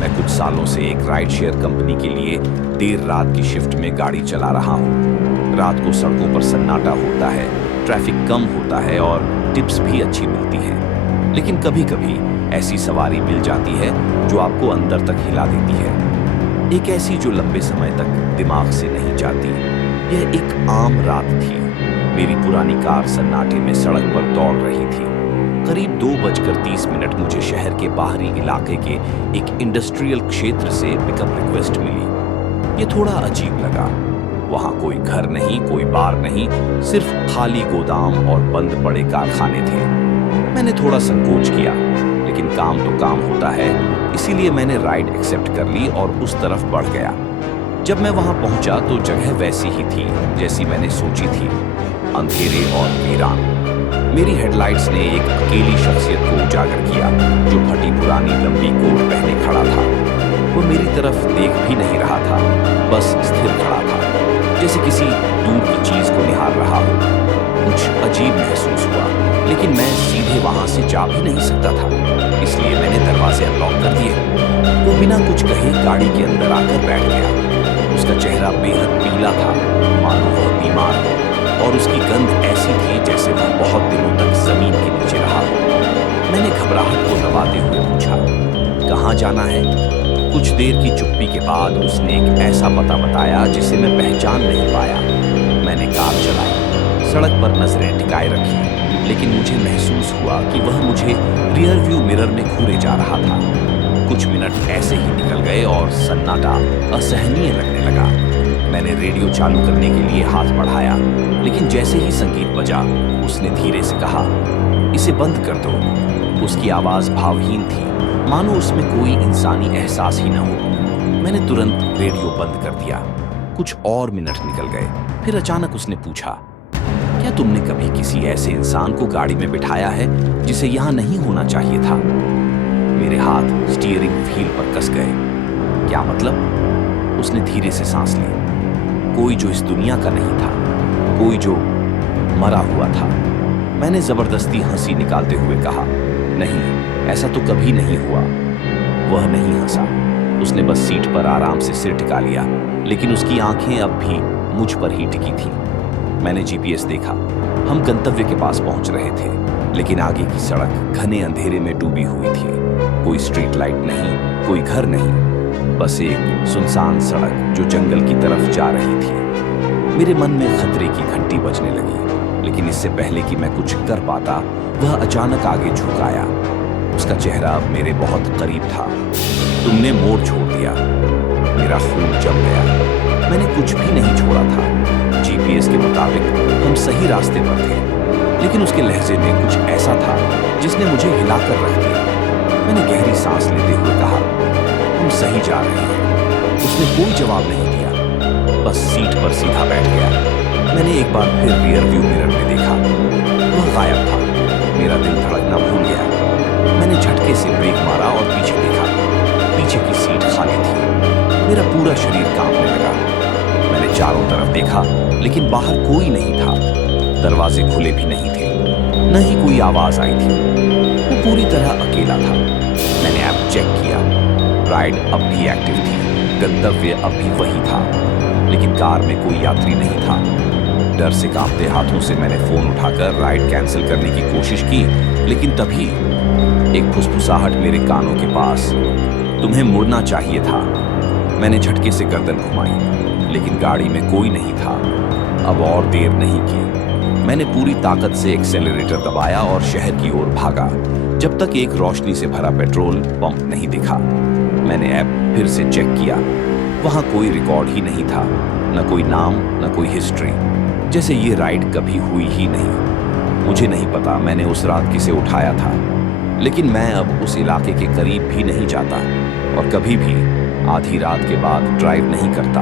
मैं कुछ सालों से एक राइड शेयर कंपनी के लिए देर रात की शिफ्ट में गाड़ी चला रहा हूँ। रात को सड़कों पर सन्नाटा होता है, ट्रैफिक कम होता है और टिप्स भी अच्छी मिलती है। लेकिन कभी कभी ऐसी सवारी मिल जाती है जो आपको अंदर तक हिला देती है, एक ऐसी जो लंबे समय तक दिमाग से नहीं जाती। यह एक आम रात थी। मेरी पुरानी कार सन्नाटे में सड़क पर दौड़ रही थी। करीब 2:30 मुझे शहर के बाहरी इलाके के एक इंडस्ट्रियल क्षेत्र से पिकअप रिक्वेस्ट मिली। ये थोड़ा अजीब लगा। वहां कोई घर नहीं, कोई बार नहीं, सिर्फ खाली गोदाम और बंद पड़े कारखाने थे। मैंने थोड़ा संकोच किया, लेकिन काम तो काम होता है, इसीलिए मैंने राइड एक्सेप्ट कर ली और उस तरफ बढ़ गया। जब मैं वहां पहुंचा तो जगह वैसी ही थी जैसी मैंने सोची थी, अंधेरे और वीरान। मेरी हेडलाइट्स ने एक अकेली शख्सियत को उजागर किया जो फटी पुरानी लंबी कोट पहने खड़ा था। वो मेरी तरफ देख भी नहीं रहा था, बस स्थिर खड़ा था, जैसे किसी दूर की चीज को निहार रहा हो। कुछ अजीब महसूस हुआ, लेकिन मैं सीधे वहां से जा भी नहीं सकता था, इसलिए मैंने दरवाजे अनलॉक कर दिए। वो बिना कुछ कहे गाड़ी के अंदर आकर बैठ गया। उसका चेहरा बेहद पीला था, मानो वह बीमार हो, और उसकी गंध ऐसी थी जैसे वह बहुत दिनों तक जमीन के नीचे रहा हो। मैंने घबराहट को दबाते हुए पूछा, कहाँ जाना है? कुछ देर की चुप्पी के बाद उसने एक ऐसा पता बताया जिसे मैं पहचान नहीं पाया। मैंने कार चलाई, सड़क पर नजरें टिकाए रखी, लेकिन मुझे महसूस हुआ कि वह मुझे रियर व्यू मिरर में घूरे जा रहा था। कुछ मिनट ऐसे ही निकल गए और सन्नाटा असहनीय लगने लगा। मैंने रेडियो चालू करने के लिए हाथ बढ़ाया, लेकिन जैसे ही संगीत बजा, उसने धीरे से कहा, इसे बंद कर दो। उसकी आवाज भावहीन थी, मानो उसमें कोई इंसानी एहसास ही न हो। मैंने तुरंत रेडियो बंद कर दिया। कुछ और मिनट निकल गए, फिर अचानक उसने पूछा, क्या तुमने कभी किसी ऐसे इंसान को गाड़ी में बिठाया है जिसे यहाँ नहीं होना चाहिए था? मेरे हाथ स्टीयरिंग व्हील पर कस गए। क्या मतलब? उसने धीरे से सांस ली। कोई जो इस दुनिया का नहीं था, कोई जो मरा हुआ था। मैंने जबरदस्ती हंसी निकालते हुए कहा, नहीं, ऐसा तो कभी नहीं हुआ। वह नहीं हंसा, उसने बस सीट पर आराम से सिर टिका लिया, लेकिन उसकी आंखें अब भी मुझ पर ही टिकी थी। मैंने जीपीएस देखा। हम गंतव्य के पास पहुंच रहे थे, लेकिन आगे की सड़क घने अंधेरे में डूबी हुई थी। कोई स्ट्रीट लाइट नहीं, कोई घर नहीं, बस एक सुनसान सड़क जो जंगल की तरफ जा रही थी। मेरे मन में खतरे की घंटी बजने लगी, लेकिन इससे पहले कि मैं कुछ कर पाता, वह अचानक आगे झुक आया। उसका चेहरा अब मेरे बहुत करीब था। तुमने मोड़ छोड़ दिया। मेरा खून जम गया। मैंने कुछ भी नहीं छोड़ा था। जीपीएस के मुताबिक हम सही रास्ते पर थे, लेकिन उसके लहजे में कुछ ऐसा था जिसने मुझे हिलाकर रख दिया। मैंने गहरी सांस लेते हुए कहा, तुम सही जा रहे हैं। उसने कोई जवाब नहीं दिया, बस सीट पर सीधा बैठ गया। मैंने एक बार फिर रियर व्यू मिरर में देखा, वह गायब था। मेरा दिल धड़कना भूल गया। मैंने झटके से ब्रेक मारा और पीछे देखा। पीछे की सीट खाली थी। मेरा पूरा शरीर कांपने लगा। मैंने चारों तरफ देखा, लेकिन बाहर कोई नहीं था। दरवाजे खुले भी नहीं थे, न ही कोई आवाज आई थी। वो पूरी तरह अकेला था। मैंने ऐप चेक किया, राइड अब भी एक्टिव थी, गंतव्य अब भी वही था, लेकिन कार में कोई यात्री नहीं था। डर से कांपते हाथों से मैंने फोन उठाकर राइड कैंसिल करने की कोशिश की, लेकिन तभी एक फुसफुसाहट मेरे कानों के पास, तुम्हें मुड़ना चाहिए था। मैंने झटके से गर्दन घुमाई, लेकिन गाड़ी में कोई नहीं था। अब और देर नहीं की। मैंने पूरी ताकत से एक्सेलरेटर दबाया और शहर की ओर भागा, जब तक एक रोशनी से भरा पेट्रोल पंप नहीं दिखा। मैंने ऐप फिर से चेक किया, वहां कोई रिकॉर्ड ही नहीं था, न कोई नाम, न कोई हिस्ट्री, जैसे ये राइड कभी हुई ही नहीं। मुझे नहीं पता मैंने उस रात किसे उठाया था, लेकिन मैं अब उस इलाके के करीब भी नहीं जाता और कभी भी आधी रात के बाद ड्राइव नहीं करता।